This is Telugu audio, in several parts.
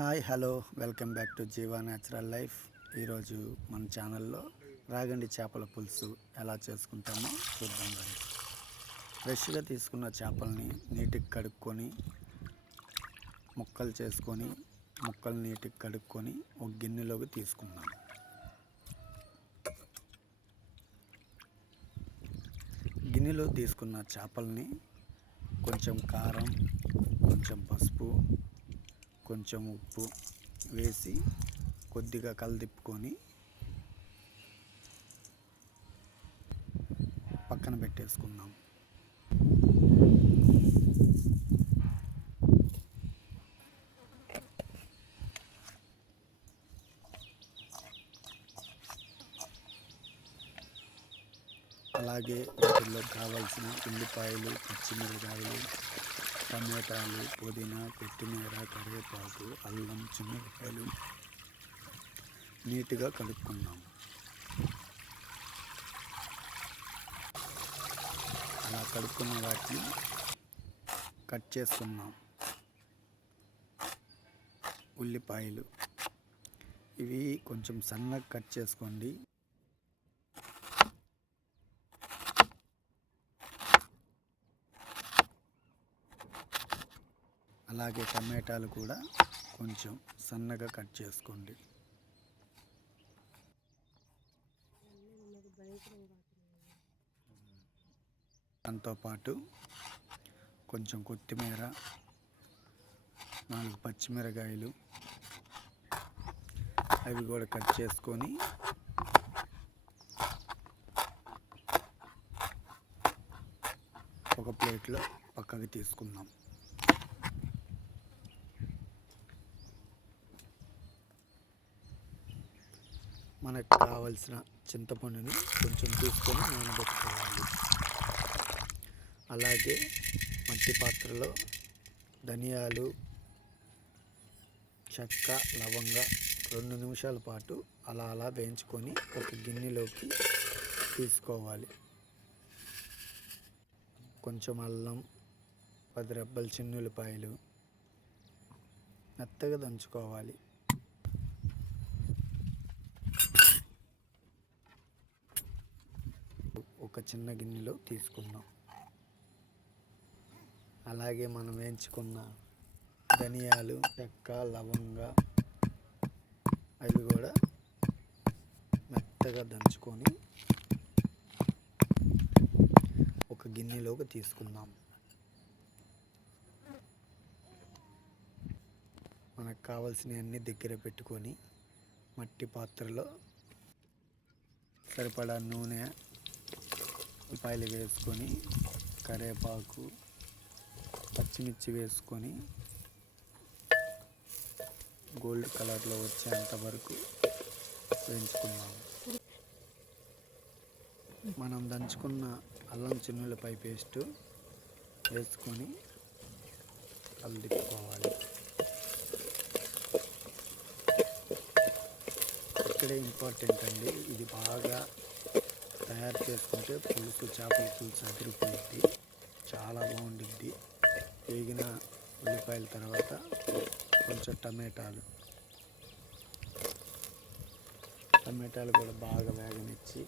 Hi hello welcome back to Jeeva natural life. ఈరోజు మన ఛానల్లో రాగండి చేపల పులుసు ఎలా చేసుకుంటామో చూద్దాం రండి. ఫ్రెష్గా తీసుకున్న చేపల్ని నీటికి కడుక్కొని ముక్కలు చేసుకొని ముక్కలు నీటికి కడుక్కొని ఒక గిన్నెలోకి తీసుకున్నాం. గిన్నెలో తీసుకున్న చేపల్ని కొంచెం కారం, కొంచెం పసుపు, కొంచెం ఉప్పు వేసి కొద్దిగా కలదిప్పుకొని పక్కన పెట్టేసుకుందాం. అలాగే వీటిల్లో కావాల్సిన ఉల్లిపాయలు, పచ్చిమిరపకాయలు, టమాటాలు, పుదీనా, కొత్తిమీర, కరివేపాకు, అల్లం, చిన్నపాయలు నీట్గా కలుపుకుందాం. అలా కలుపుకున్న వాటిని కట్ చేసుకుందాం. ఉల్లిపాయలు ఇవి కొంచెం సన్నగా కట్ చేసుకోండి. అలాగే టమాటాలు కూడా కొంచెం సన్నగా కట్ చేసుకోండి. దాంతోపాటు కొంచెం కొత్తిమీర, 4 పచ్చిమిరకాయలు అవి కూడా కట్ చేసుకొని ఒక ప్లేట్లో పక్కకి తీసుకుందాం. మనకు కావలసిన చింతపండుని కొంచెం తీసుకొని నానబెట్టుకోవాలి. అలాగే మట్టి పాత్రలో ధనియాలు, చెక్క, లవంగ 2 నిమిషాల పాటు అలా వేయించుకొని ఒక గిన్నెలోకి తీసుకోవాలి. కొంచెం అల్లం, 10 రెబ్బల చిన్నులపాయలు మెత్తగా దంచుకోవాలి. ఒక చిన్న గిన్నెలో తీసుకుందాం. అలాగే మనం వేయించుకున్న ధనియాలు, చెక్క, లవంగ అవి కూడా మెత్తగా దంచుకొని ఒక గిన్నెలోకి తీసుకుందాం. మనకు కావాల్సినవన్నీ దగ్గర పెట్టుకొని మట్టి పాత్రలో సరిపడా నూనె, ఉల్లిపాయలు వేసుకొని కరివేపాకు, పచ్చిమిర్చి వేసుకొని గోల్డ్ కలర్లో వచ్చేంత వరకు వేయించుకున్నాము. మనం దంచుకున్న అల్లం చిన్నులపాయ పేస్టు వేసుకొని కలుపుకోవాలి. ఇక్కడే ఇంపార్టెంట్ అండి, ఇది బాగా తయారు చేసుకుంటే పులుసు, చేపల పులుసు అదిరిపోయింది, చాలా బాగుంటుంది. వేగిన ఉల్లిపాయల తర్వాత కొంచెం టమాటాలు కూడా బాగా వేగనిచ్చి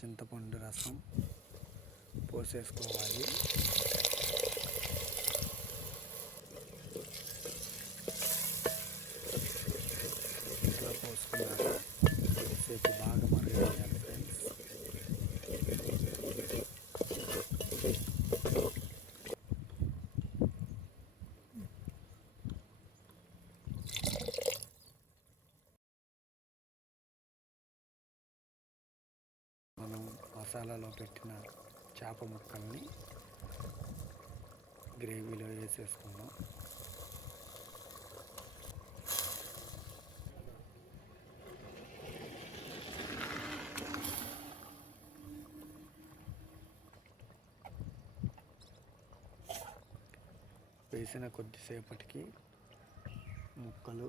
చింతపండు రసం పోసేసుకోవాలి. ఇట్లా పోసుకున్నాక కొద్దిసేపు బాగా మరగనియాలి ఫ్రెండ్స్. మనం మసాలాలో పెట్టిన చేప ముక్కల్ని గ్రేవీలో వేసేసుకుందాం. వేసిన కొద్దిసేపటికి ముక్కలు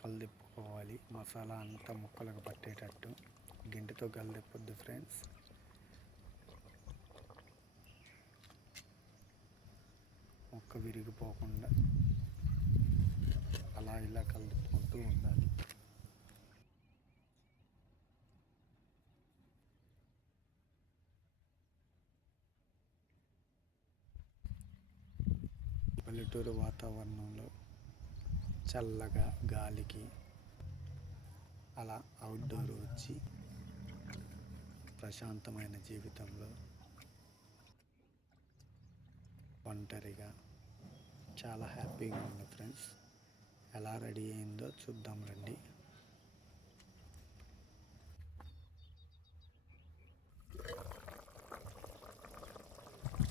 కలిదిప్పుకోవాలి. మసాలా అంతా ముక్కలకు పట్టేటట్టు గింటితో కలిదిప్పొద్దు ఫ్రెండ్స్. ముక్క విరిగిపోకుండా అలా ఇలా కలుపుకుంటూ ఉండాలి. పల్లెటూరు వాతావరణంలో చల్లగా గాలికి అలా అవుట్డోర్ వచ్చి ప్రశాంతమైన జీవితంలో ఒంటరిగా చాలా హ్యాపీగా ఉంది ఫ్రెండ్స్. ఎలా రెడీ అయిందో చూద్దాం రండి.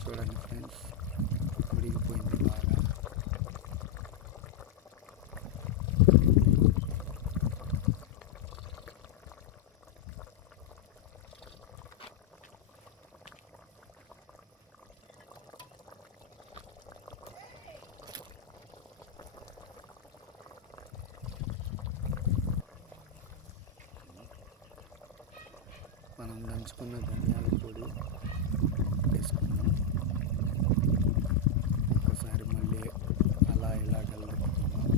చూడండి ఫ్రెండ్స్, ఉడికిపోయింది బాగా. మనం దంచుకున్న ధనియాల పొడి వేసుకున్నాం. ఒకసారి మళ్ళీ అలా ఇలా కలుపుకున్నాం.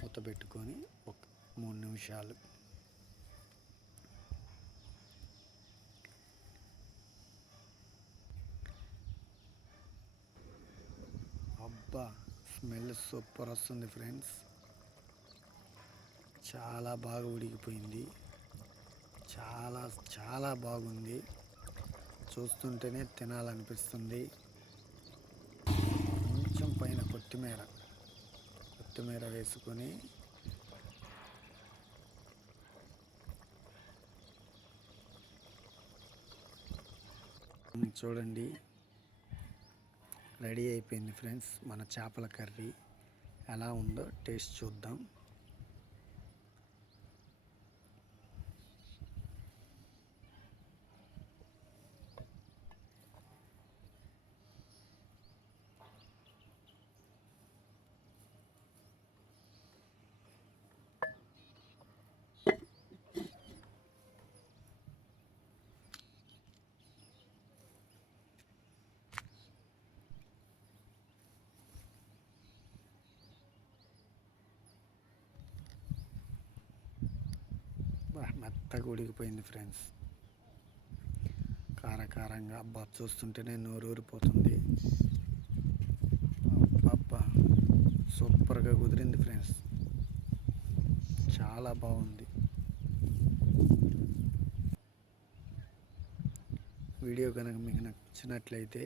మూత పెట్టుకొని ఒక 3 నిమిషాలు అబ్బా, స్మెల్ సూపర్ వస్తుంది ఫ్రెండ్స్. చాలా బాగా ఉడికిపోయింది. చాలా చాలా బాగుంది. చూస్తుంటేనే తినాలనిపిస్తుంది. కొంచెం పైన కొత్తిమీర వేసుకొని చూడండి, రెడీ అయిపోయింది ఫ్రెండ్స్. మన చేపల కర్రీ ఎలా ఉందో టేస్ట్ చూద్దాం. మెత్తగా ఉడికిపోయింది ఫ్రెండ్స్. కారకారంగా అబ్బా, చూస్తుంటేనే నోరూరిపోతుంది. అబ్బా, సూపర్గా కుదిరింది ఫ్రెండ్స్. చాలా బాగుంది. వీడియో కనుక మీకు నచ్చినట్లయితే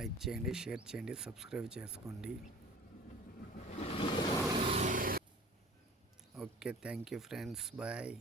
లైక్ చేయండి, షేర్ చేయండి, సబ్స్క్రైబ్ చేసుకోండి. Okay, thank you friends, bye.